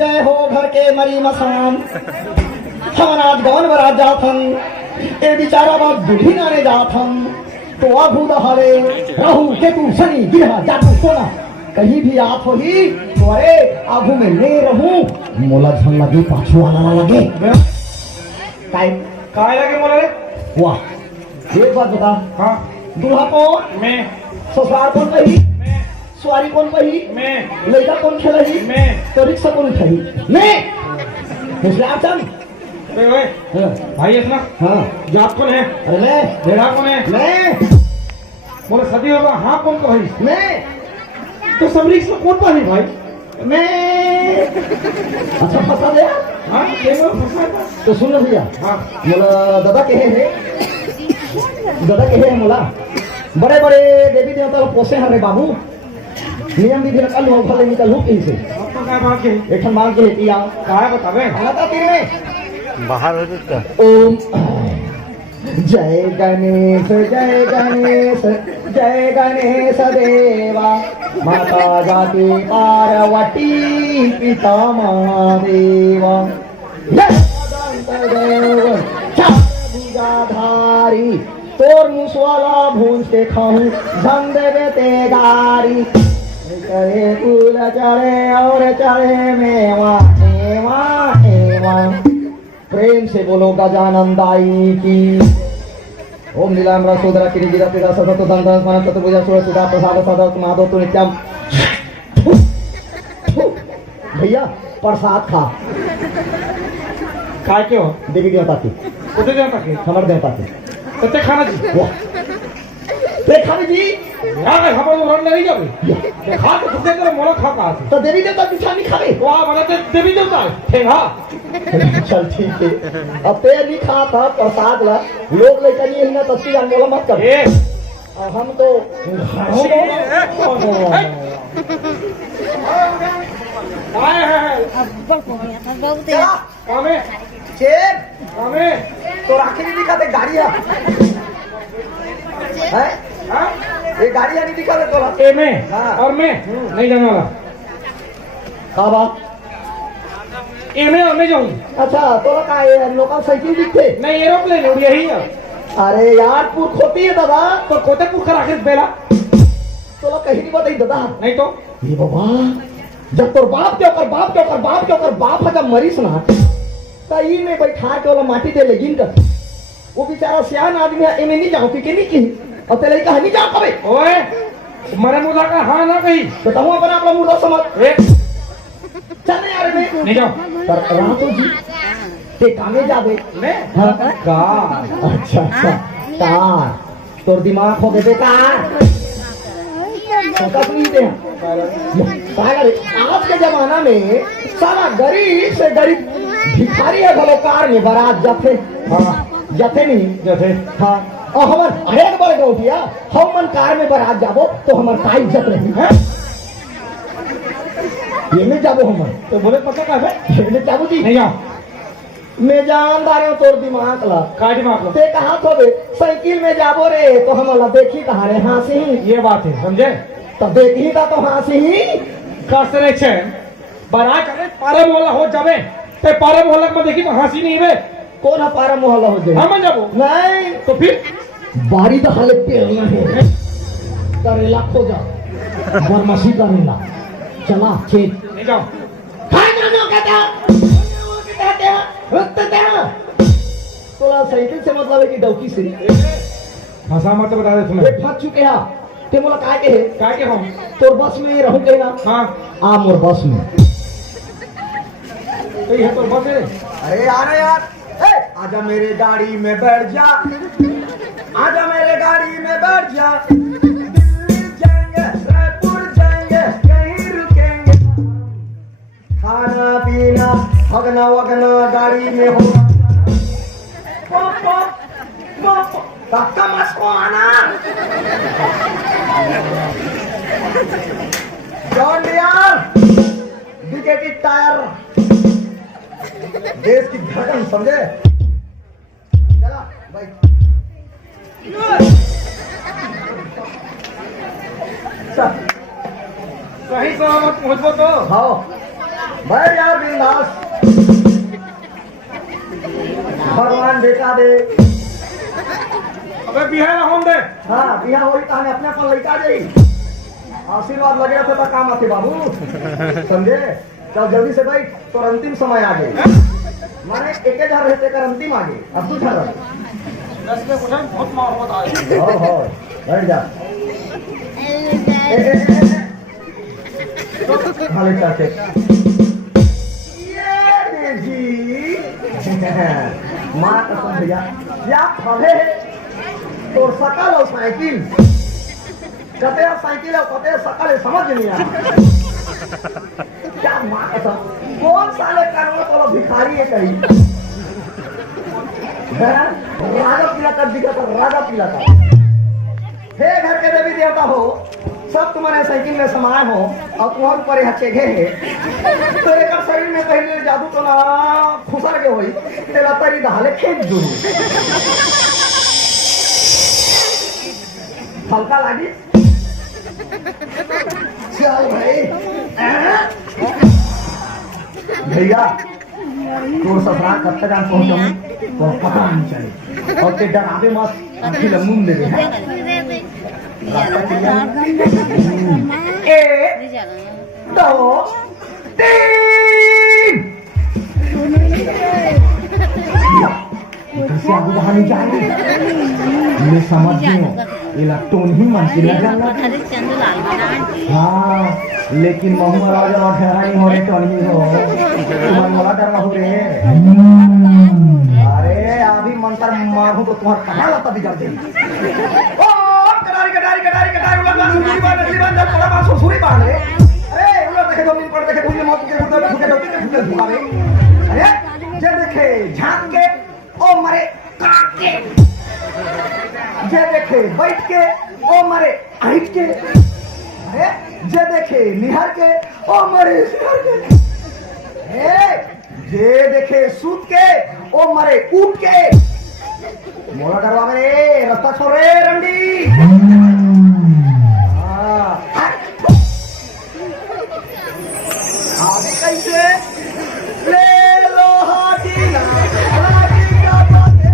जय हो घर के मरी मसान हम आज गवन बरात जाथन ए बिचारा बात बुढ़ी नारे जाथन तो आभू दहारे राहु केतु शनि गिरह जातु सोना कहीं भी आप हो ही तो अरे आभू में ले रहूं मोला झन लगे पाछू वाला ना लगे काय लगे मोला रे वाह एक बात बता हाँ दूल्हा कौन मैं ससुराल कौन कही मैं सवारी कौन कही मैं लड़का कौन खेलही मैं तो रिक्शा कौन कही मैं मुस्लिम चंद ओए भाई इतना हाँ जात कौन है अरे मैं बेड़ा कौन है मैं बोले सदी होगा हाँ कौन को भाई मैं तो सब रिक्स में कौन पानी भाई मैं अच्छा फंसा दे हाँ ये मैं फंसा था तो सुन लो भैया हाँ मोला दादा कहे है दादा कहे है मोला बड़े बड़े देवी देवता लोग पोसे हैं रे बाबू नियम विधि निकल लो भले निकल हूँ कहीं से अब तो काय बात के एक मांग के हेतिया काय बतावे हालाता तीर में बाहर हो जाता ओम जय गणेश जय गणेश देवा माता जाति पार्वती पिता महादेवा भुजाधारी तोर मुसवाला भूंज के खाऊं धन देवे ते गारी करे फूल चढ़े और चढ़े मेवा एवा एवा प्रेम से बोलो गजानंदाई की ओम नीलाम्बर सोदरा किरीगिरा पिता सतत दंडन स्मरण चतुर्भुजा सूर्य सुधा प्रसाद सदत माधव तु नित्यम भैया प्रसाद खा काय के हो देवी देवता की कुछ जाता के समर देवता की कते खाना जी वाह देखा जी यार हम लोग रन नहीं जावे देखा तो खुदे तेरे मोला खा का तो देवी देवता पीछा नहीं खावे वाह बना ते देवी देवता ठीक हाँ चल ठीक है अब ते नहीं खा था प्रसाद ला लोग लेकर ये ना तस्वीर अंगोला मत कर ए हम तो काय है कामे चेक कामे तो आखिर नहीं दिखाते गाड़ी है हाँ ये गाड़ी नहीं दिखाते तोला ए मैं हाँ। और मैं नहीं जाने वाला हाँ बात ए मैं और मैं जाऊँ अच्छा तोला का ये लोकल साइकिल दिखते नहीं एरोप्लेन उड़ यही है अरे यार पूर खोती है दादा तो कोते पुखर आखिर बेला तोला कहीं नहीं बताई दादा नहीं तो ये बाबा जब तोर बाप के ओकर बाप के ओकर बाप के ओकर बाप है जब मरीस ना कहीं में बैठा के वाला माटी दे लेगिन कर वो बेचारा सियान आदमी है इन्हें नहीं जाओ कि नहीं की और तेरे कहा नहीं जाओ कभी ओए मरे मुर्दा का हाँ ना कही तो तुम अपना अपना मुर्दा समझ ए चल नहीं यार मैं नहीं जाओ पर रातों जी ते कामे जावे मैं हाँ का अच्छा अच्छा कार तोर दिमाग हो गए बेकार तो नहीं दे आज के जमाना में सारा गरीब से गरीब भिखारी है भलो कार में बारात जाते हाँ जाते नहीं जैसे हाँ और हमार हरेक बड़े गौटिया हम मन कार में बारात जाबो तो हमार का इज्जत रही है ये में जाबो हम तो बोले पता का है ये में जाबो जी नहीं जाओ मैं जानदार हूँ तोर दिमाग ला काय दिमाग लो ते कहा तो बे साइकिल में जाबो रे तो हम ला देखी कहा रे हंसी ये बात है समझे तो देखी था तो हंसी ही कसरे छे बारात अरे पारे मोहल्ला हो जावे ते पारे मोहल्ला में देखी तो हंसी नहीं है कौन हमारा मोहल्ला हो जाए हम जाबो नहीं तो फिर बारी तो हाले पेड़ना है करेला खोजा बरमसी करेला चला खेत नहीं जाओ तोला साइकिल से मतलब है कि डौकी से भाषा मत बता दे ये तुम्हें फट चुके हैं ते मोला काय के है काय के हम तोर बस में रहूं के ना हाँ आ मोर बस में तो ये तो बस है अरे यार यार आजा मेरे गाड़ी में बैठ जा आजा मेरे गाड़ी में बैठ जा दिल्ली जाएंगे रायपुर जाएंगे कहीं रुकेंगे खाना पीना हगना वगना गाड़ी में होगा धक्का मस्को आना जॉन डियर डिकेटेड टायर देश की धड़कन समझे चला भाई सही सलामत पहुंचबो तो हाँ बैठ जा बिंदास। भगवान बेटा दे। अबे बिहार होम दे। हाँ बिहा होई ताने अपने अपन लइका दे। आशीर्वाद लगे थे तो काम आते बाबू, समझे? चल जल्दी से बैठ, तो अंतिम समय आ गए। माने एक हजार रहते कर अंतिम आ गए, अब तू ठहर। 10 के उठे बहुत मार होता है। हो बैठ जा। हाले चाचे ये जी माँ कसम भैया क्या फले तो सकल और साइकिल कते साइकिल और कते सकल समझ नहीं आ क्या माँ कसम कौन साले करवा तो भिखारी है कहीं राजा पीला कर दिखा था राजा पीला था। हे घर के देवी देवता हो, सब तुम्हारे साइकिल में समाये हो और तुम्हारे ऊपर यहाँ चेघे है तो एक शरीर में कहीं जादू तो ना खुसर के होई तेरा तरी दहाले खेत दूर हल्का लागी। चल भाई भैया तोर ससुराल कब तक हम पहुंचूं तो पता नहीं चले और ते डरावे मत आखिर लमुन दे दे। एक दो तीन कैसे आगे बढ़ाने जाएंगे ये समझ गए इलेक्ट्रॉन ही मन से लगा। हाँ लेकिन महुआ राजा और ठहराई हो रहे तो नहीं हो तुम्हारे मोला डर हो रे। अरे अभी मंत्र मारू तो तुम्हारा कहाँ लता भी जल्दी कटारी कटारी कटारी कटारी उलट बांध सुरी बांध नकली बांध थोड़ा बांध सुरी बांध रे। अरे उलट देखे दो मिनट पड़ देखे तुमने मौत के उधर झुके झुके झुकावे। अरे जे देखे झांक के ओ मरे काट के जे देखे बैठ के ओ मरे हाइट के। अरे जे देखे निहार के ओ मरे सिहार के। जे देखे सूत के ओ मरे उठ के। मोला डरवा में रास्ता छोड़ रे रंडी। आगे कैसे ले लो हाथी ना हाथी का बाते।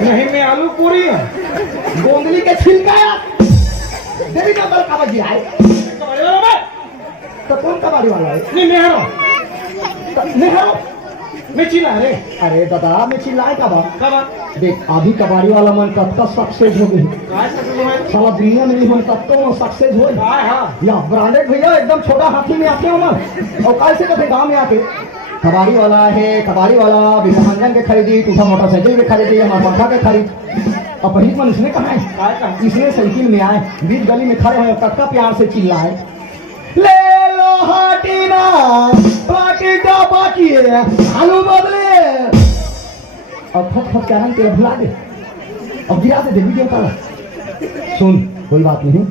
नहीं में आलू पूरी गोंदली के छिलका देवी का बल काबजी आए कबाड़ी वाला मैं तो कौन कबाड़ी वाला है? नहीं नेहरो नेहरो मैं चिल्ला रे। अरे दादा मैं चिल्लाए कबा कब देख अभी कबाड़ी वाला मन कब तक सक्सेस हो गई काय सकते हो साला दुनिया में नहीं मन तब तो सक्सेस हो काय हां या ब्रांडेड भैया एकदम छोटा हाथी में आते हो ना और कैसे कहते गांव में आके कबाड़ी वाला है कबाड़ी वाला विमानजन के खरीदी टूटा मोटरसाइकिल के खरीदी हमारे पंखा के खरीद और पहली मन इसने कहा है काय का इसने साइकिल में आए बीच गली में खड़े हुए कटका प्यार से चिल्लाए ले लो हाटीना बाकी का बाकी है आलू बदले और फट फट क्या तेरा भुला दे और गिरा दे देवी देवता। सुन कोई बात नहीं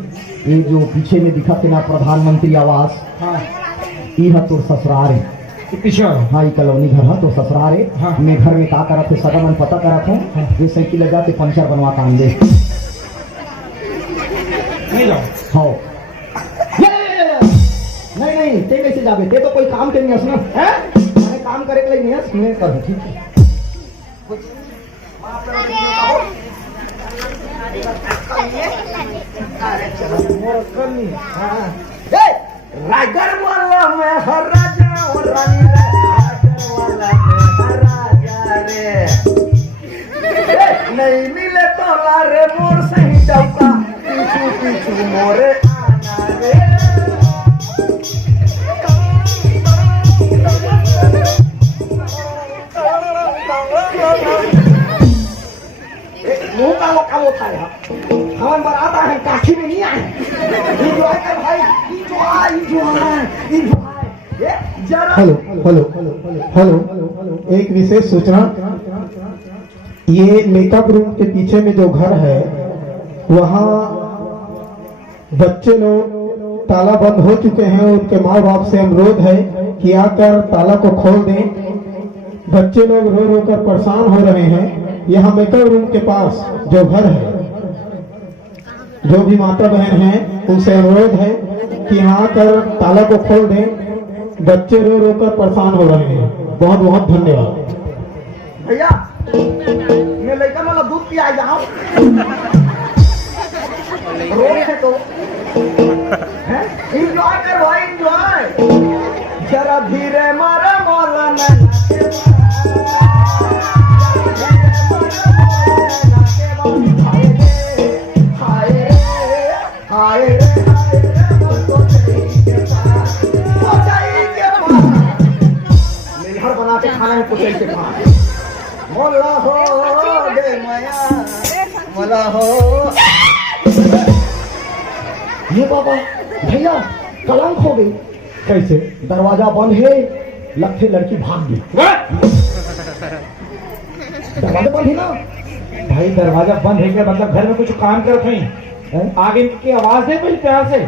ये जो पीछे में दिखा तेना प्रधानमंत्री आवास हां यह तो ससुराल है पीछे हाँ ये कॉलोनी घर है तो ससुराल है। हाँ। मैं घर में का करत है सदा मन पता करत हूँ हाँ। ये साइकिल लगा के पंचर बनवा काम दे नहीं जाओ हाँ नहीं नहीं ते कैसे जाबे ते तो कोई काम के नहीं हस ना है मैंने काम करे के लिए नहीं हस मैं कर ठीक है अरे चलो मोर करनी हां ए राजगढ़ वाला मैं हर राजा और रानी राजगढ़ वाला मैं हर राजा रे नहीं मिले तो लारे मोर सही डौका पीछू पीछू मोरे आना रे। मुंह कालो था यार हमारे बारात आए काठी में नहीं आए एंजॉय कर भाई हेलो हेलो हेलो एक विशेष सूचना ये मेकअप रूम के पीछे में जो घर है वहाँ बच्चे लोग ताला बंद हो चुके हैं उनके माँ बाप से अनुरोध है कि आकर ताला को खोल दें। बच्चे लोग रो रो कर परेशान हो रहे हैं यहाँ मेकअप रूम के पास जो घर है, जो भी माता बहन हैं उनसे अनुरोध है कि यहाँ आकर ताला को खोल दें। बच्चे रो रो कर परेशान हो रहे हैं। बहुत बहुत धन्यवाद। भैया मैं लड़का वाला दूध पिया जाऊं रोक है तो एंजॉय कर भाई एंजॉय। जरा धीरे मारा मौला बना के खाना है पुचल के पास मोला हो गे माया मोला हो। ये बाबा भैया कलंक हो गई। कैसे? दरवाजा बंद है, लगते लड़की भाग गई। दरवाजा बंद है ना भाई, दरवाजा बंद है क्या मतलब घर में कुछ काम करते हैं? आगे की आवाज दे पहले प्यार से,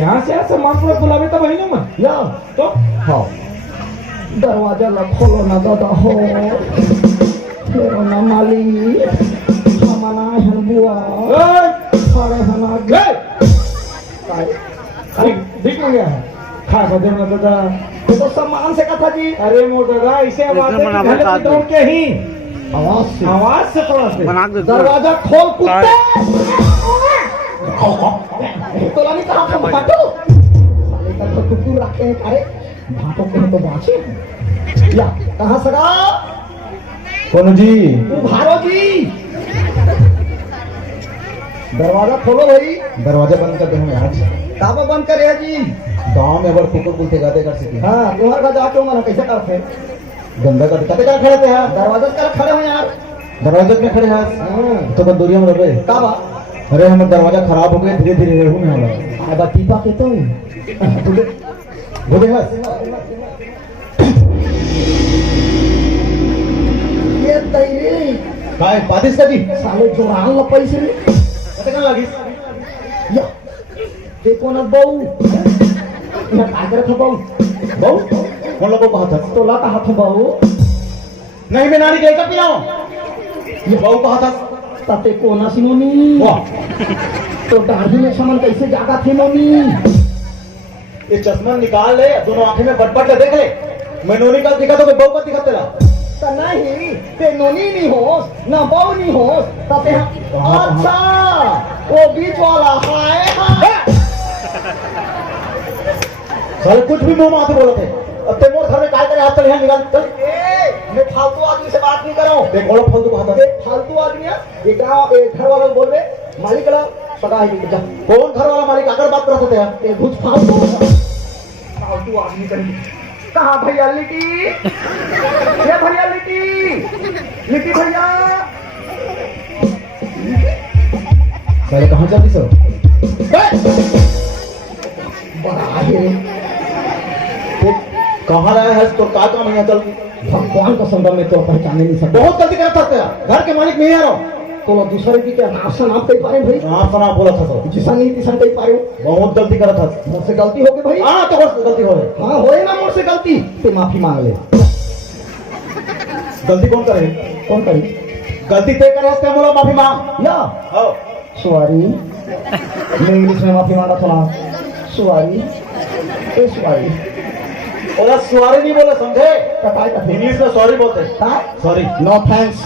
यहाँ से ऐसे मां को बुलावे तो वही ना मन या तो हाँ दरवाजा ला खोलो ना दादा हो फेरो ना माली हमना हन बुआ सारे हना गए दिख में गया है खा बदे में दादा ये तो सम्मान से कथा जी। अरे मोर दादा ऐसे आवाज है कि घर में दौड़ के ही आवाज से थोड़ा से दरवाजा खोल कुत्ते तो लानी कहा था भाटो साले का तो कुत्तू रखे हैं। अरे भाटो के तो बाचे या कहां सगा कौन जी? भारो जी दरवाजा खोलो भाई। दरवाजा बंद कर दे हमें आज। काबा बंद करे जी। गांव में अगर कुकुर बोलते गाते कर सके। हाँ तुम्हारा का जाके माना कैसे करते गंदा कर कते क्या खड़े थे यार? दरवाजा कर खड़े हो यार। दरवाजे में खड़े हैं तो दूरिया में रहे। काबा अरे हमारा दरवाजा खराब हो गया, धीरे धीरे रहू में होला। आए बातीपा के तो बोले हस ये तैरी काय पादिस कदी साले जोरान ला पैसे कते का लागिस या ते कोणात भाऊ या काय करत हो भाऊ कौन लोगों को हाथ तो ला का हाथ भाऊ नहीं मैं नानी गई का पिलाओ ये बहु को हाथ ताते कोना सिमोनी वाह तो दाढ़ी में सामान कैसे जागा थे मोनी। ये चश्मा निकाल ले, दोनों आंखें में बट के देख ले। मैं नोनी का दिखा तो बहु का दिखा तेरा तो नहीं ते नोनी नहीं होस ना बहु नहीं होस ताते अच्छा वो बीच वाला हाय हाय साले कुछ भी मुंह में आते बोलते अब ते मोर घर में काय करे हाथ चल यहाँ निकाल चल। मैं फालतू आदमी से बात नहीं कर रहा हूँ। देख बोलो फालतू को हाथ एक फालतू आदमी है ये गाँव एक घर वालों बोल रहे मालिक ला सगा है कि जा कौन घर वाला मालिक अगर बात करते थे यार ये कुछ फालतू फालतू आदमी करेंगे। कहाँ भैया लिट्टी ये भैया लिट्टी भैया साले कहाँ जाती सर बड़ा है कहाँ लाया है तो का काम है चल भगवान का संदर्भ में तो पहचाने नहीं सकता। बहुत गलती करता था घर के मालिक नहीं आ रहा तो दूसरे की क्या नाम से नाम कही पा रहे भाई आप सना बोला था तो जिसा नहीं तिसा कही पा रहे हो बहुत गलती करा था मुझसे गलती हो गई भाई। हाँ तो बहुत गलती हो गई। हाँ होए ना मुझसे गलती तो माफी मांग ले। गलती कौन करे? कौन करी गलती ते करे उसके बोला माफी मांग या हो सॉरी मैं इंग्लिश में माफी मांगा था सॉरी सॉरी बोला सॉरी नहीं बोला समझे कटाई का इंग्लिश में सॉरी बोलते sorry no thanks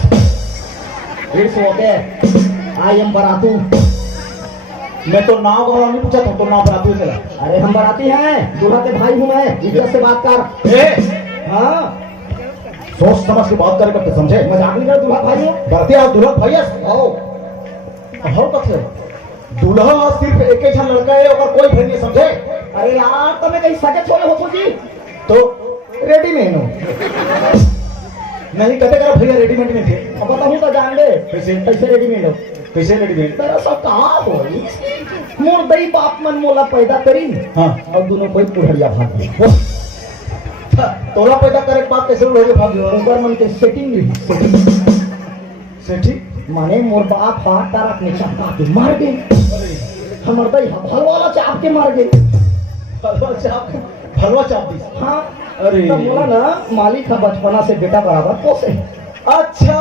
it's okay I am बरातू। मैं तो नाम वाला नहीं पूछा था तो नाम बरातू चला। अरे हम बराती हैं दूल्हा के भाई हूँ मैं इज्जत से बात कर। हाँ सोच समझ के बात करे करते समझे मजाक नहीं कर दूल्हा भाई हो बराती आप दूल्हा भाई आओ हो कथे दूल्हा सिर्फ एक ही जन लड़का है और कोई भाई नहीं समझे। अरे यार तुम्हें कहीं सके छोड़े हो जी तो रेडीमेड हो नहीं कहते करा भैया रेडीमेड में थे अब बताऊँ तो जान ले कैसे कैसे रेडीमेड हो कैसे रेडीमेड तेरा सब कहाँ हो मोर दई बाप मन मोला पैदा करी हाँ और दोनों कोई पुढ़िया भाग गए तोला पैदा करे के बाद कैसे उड़े भाग गए ऊपर मन के सेटिंग सेठी माने मोर बाप हाथ तारक ने चपका के मार गए हमर दई हलवाला चाप के मार गए भलवा चाप दी। हाँ अरे तो बोला ना मालिक का बचपना से बेटा बराबर पोसे अच्छा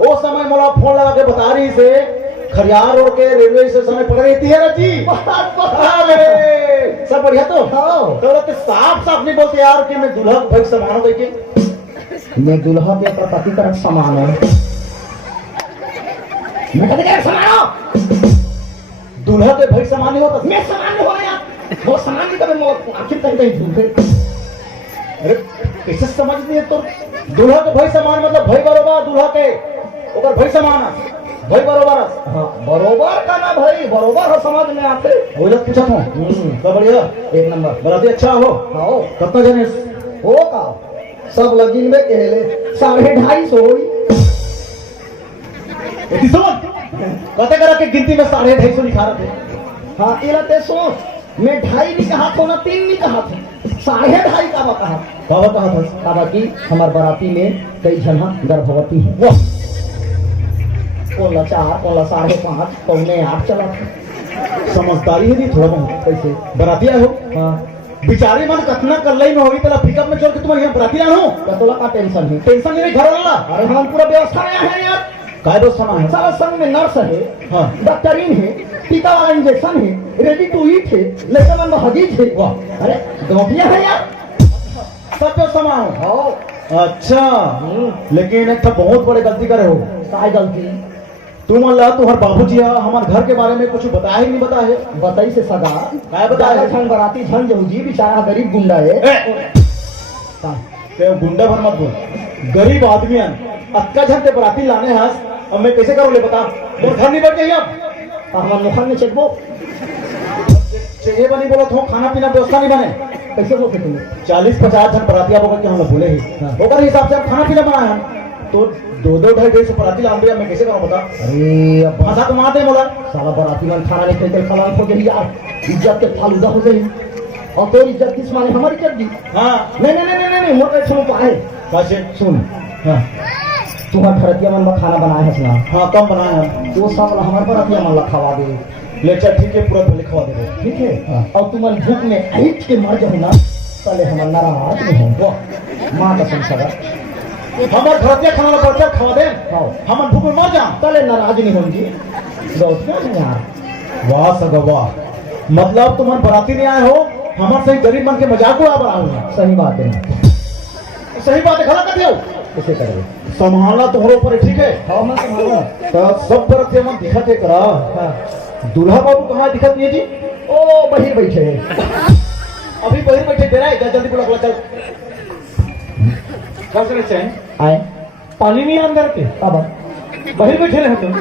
वो समय मोला फोन लगा के बता रही से खरियार रोड के रेलवे स्टेशन में पड़ रही थी है जी। अरे सब बढ़िया तो तो साफ साफ नहीं बोलते यार कि मैं दुल्हा भाई समान हो गई के मैं दुल्हा के प्रति तरफ समान है। मैं कहते क्या समान हो? दुल्हा के भाई समान नहीं होता। मैं समान नहीं हो रहा वो समान नहीं तो मैं आखिर तक नहीं झूठे। अरे कैसे समझ नहीं है तो दुल्हा के भाई समान मतलब भाई बरोबर दुल्हा के ओकर भाई समान भाई बरोबर। हाँ बरोबर का ना भाई बरोबर हो समझ में आते। वो जब पूछा था तो बढ़िया एक नंबर बराती अच्छा हो। हाँ कितना जने हो का सब लगिन में कहले 250 हुई। कहते करा के गिनती में 250 लिखा रहे थे। हाँ ये ते सोच मैं 2.5 नहीं कहा था ना 3 नहीं कहा था 2.5 का कहा। बाबा कहा था बाबा की हमार बराती में कई जना गर्भवती है। वाह कोला 4 कोला 5.5 पौने 8 चला था। समझदारी है जी थोड़ा बहुत। कैसे बराती आए हो हाँ बिचारी मन कतना कल्लई में होगी तेरा पिकअप में चढ़ के तुम्हारे यहाँ बराती आए हो कतोला का टेंशन है। टेंशन नहीं घर वाला। अरे हम पूरा व्यवस्था में है यार। काय दोस्त समा है सारा संग में नर्स है हाँ डॉक्टरीन है टीका वाला इंजेक्शन है रेडी टू ईट है लेकर मन हगीज है। वाह अरे गौटिया है यार सब जो समा हो। हाँ अच्छा लेकिन एक बहुत बड़े गलती करे हो। काय गलती तुम अल्लाह तुम्हारे बाबूजी हमारे घर के बारे में कुछ बताया ही नहीं बताए। बताई से सगा काय बताया झन बराती झन जहूजी बेचारा गरीब गुंडा है। ते गुंडा भर मत बोल गरीब आदमी अक्का झन ते बराती लाने हंस अब मैं कैसे करूँ ले बता मोर घर नहीं बैठ गई अब हमारे मुखन में चेकबो चाहिए बनी बोला तो खाना पीना व्यवस्था नहीं बने कैसे बोलते तुम्हें 40-50 जन बरातिया बोल के हम लोग बोले ही ओकर हिसाब से हम खाना पीना बनाए हम तो 2-2 से बराती लान दिया मैं कैसे करूँ बता। अरे अब भाषा तो मारते बोला साला बराती में खाना नहीं खाते खलान हो गई यार इज्जत के फालूदा हो गई और तो इज्जत किस माने हमारी इज्जत दी। हाँ नहीं नहीं नहीं नहीं मोटे सुनो पाए कैसे सुन हाँ तुम्हारे घरतिया मन में खाना बनाए है सुना हाँ कम बनाए हम वो सब हमारे बरातिया मन ला खवा दे ले चल ठीक है पूरा लिखवा दे ठीक है। और तुम भूख में ऐठ के मर जाओ ना पहले हम नाराज नहीं हो माँ का संसार हमारे घरतिया खाना बच्चा खवा दे हाँ हम भूख में मर जा पहले नाराज नहीं होंगी दोस्त क्या यार। वाह सगवा मतलब तुम बराती नहीं आए हो हमारे सही गरीब मन के मजाक उड़ा बना हुआ। सही बात है सही बात है गलत करते हो कैसे करोगे संभालना तुम्हारे ऊपर है ठीक है। हाँ मैं तुम्हारा तो सब बरतिया मन दिखत है करा दूल्हा बाबू कहाँ दिखत नहीं है जी। ओ बहिर बैठे हैं अभी बहिर बैठे दे रहा है जल्दी बुला चल कब से चाहिए आए पानी नहीं अंदर के अब बाहर बैठे रहे तुम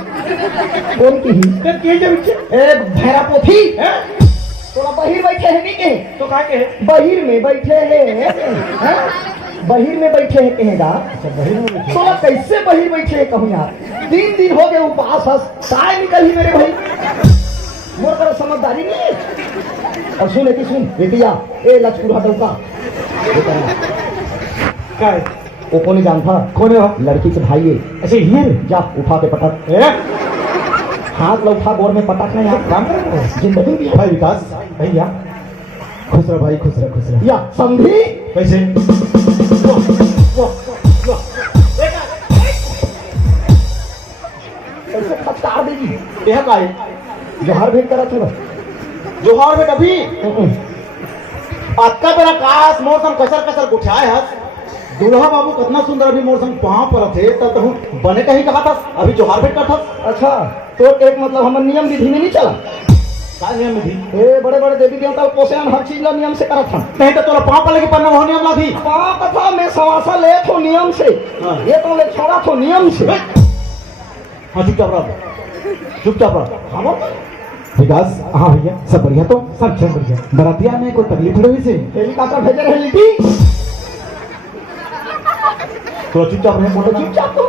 कौन की ही फिर के जब ए भैरा पोथी हैं थोड़ा बहिर बैठे हैं नहीं के तो कहा के बहिर में बैठे हैं बहिर में बैठे हैं कहेगा सोला कैसे बहिर बैठे हैं कहूँ यार 3 दिन हो गए उपवास साय निकल ही मेरे भाई मोर करो समझदारी नहीं। और सुन कि सुन बेटिया ए लचकुरा डौका का है वो कौन जानता कौन है लड़की के भाई है ऐसे हियर जा उठा के पटक हाथ लो उठा गोर में पटक ना यार काम कर रहे हो जिंदगी भी भाई विकास भैया खुश रह भाई खुश रह या समझी कैसे कैसे खत्ता देगी यह का है जोहार भेंट करा था जोहार बेटा अभी अक्का बेरा काश मौसम कसर कसर गुठाए हस दूल्हा बाबू कितना सुंदर अभी मौसम वहां पर थे तब तो बने कहीं कहा था अभी जोहार भेंट करता अच्छा तो एक मतलब हमारे नियम विधि में नहीं चला का नियम थी ए बड़े बड़े देवी देवता पोषण हर चीज ला नियम से करा था नहीं तो तोरा पाँव पर लगी पन्ना वो नियम ला थी पाप था मैं सवासा ले थो नियम से हाँ। ये तो ले छोड़ा थो नियम से हाँ चुपचाप रह चुपचाप रह हम विकास हाँ भैया सब बढ़िया तो सब चल बढ़िया बरातिया में कोई तकलीफ हुई से हेलीकॉप्टर भेजे रहे लिटी तो चुपचाप रहे तो चुपचाप तो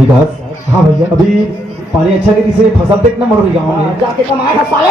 विकास हाँ भैया अभी पानी अच्छा गिरी से फसल तक न मर रही गाँव में जाके कमाए है साले